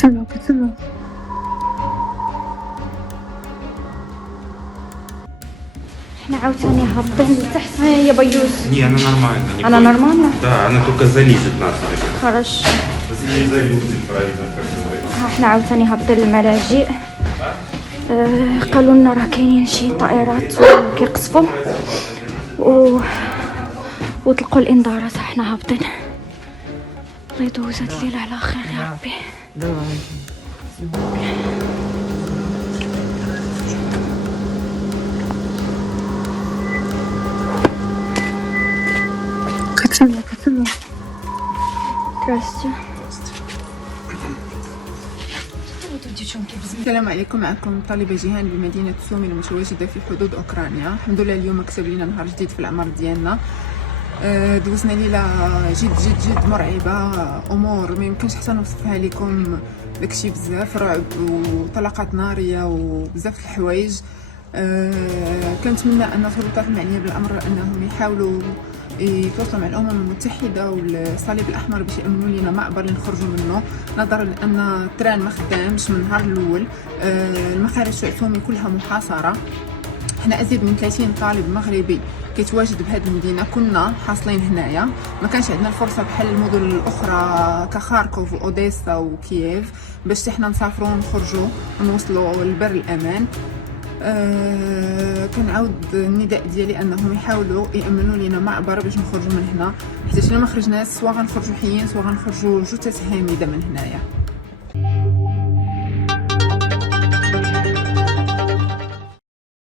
كتسمع. احنا عاوتاني هابطين لتحت يا بيوز. Не, она нормально. Не Она бойся. нормально? Да, она только залезет нас. Хорошо. Если не залезет, правильно, как говорится. احنا عاوتاني هابطين للملاجئ. قالوا لنا راه كاينين شي طائرات كيقصفوا وطلقوا الانذارات. احنا هابطين. الله يدوز هاد الليله على خير يا ربي. كتسمع. Здравствуйте. السلام عليكم. معكم طالبة جيهان بمدينة سومي المتواجدة في حدود أوكرانيا. الحمد لله اليوم كتب لنا نهار جديد في العمر ديالنا. دوزنا ليلة جد مرعبة، أمور ما يمكنش حتى نوصفها لكم. داكشي بزاف رعب وطلقات نارية وبزاف الحوايج. كنتمنى أن السلطات المعنية بالأمر أنهم يحاولوا يتواصلوا مع الأمم المتحدة والصليب الأحمر باش يأمنوا لنا معبر نخرجوا منه، نظرا لأن التران ما خدامش من النهار الأول. المخارج تاع سومي كلها محاصرة. حنا أزيد من 30 طالب مغربي كيتواجد بهذه المدينة كنا حاصلين هنايا. ما كانش عندنا الفرصة بحال المدن الأخرى كخاركوف وأوديسا وكييف باش حنا نسافروا ونخرجوا ونوصلوا لبر الأمان. كنعاود النداء ديالي انهم يحاولوا يامنوا لنا معبر باش نخرجوا من هنا، حيت الا ما خرجناش سوا غنخرجوا حيين سوا غنخرجوا جثث هامده من هنايا.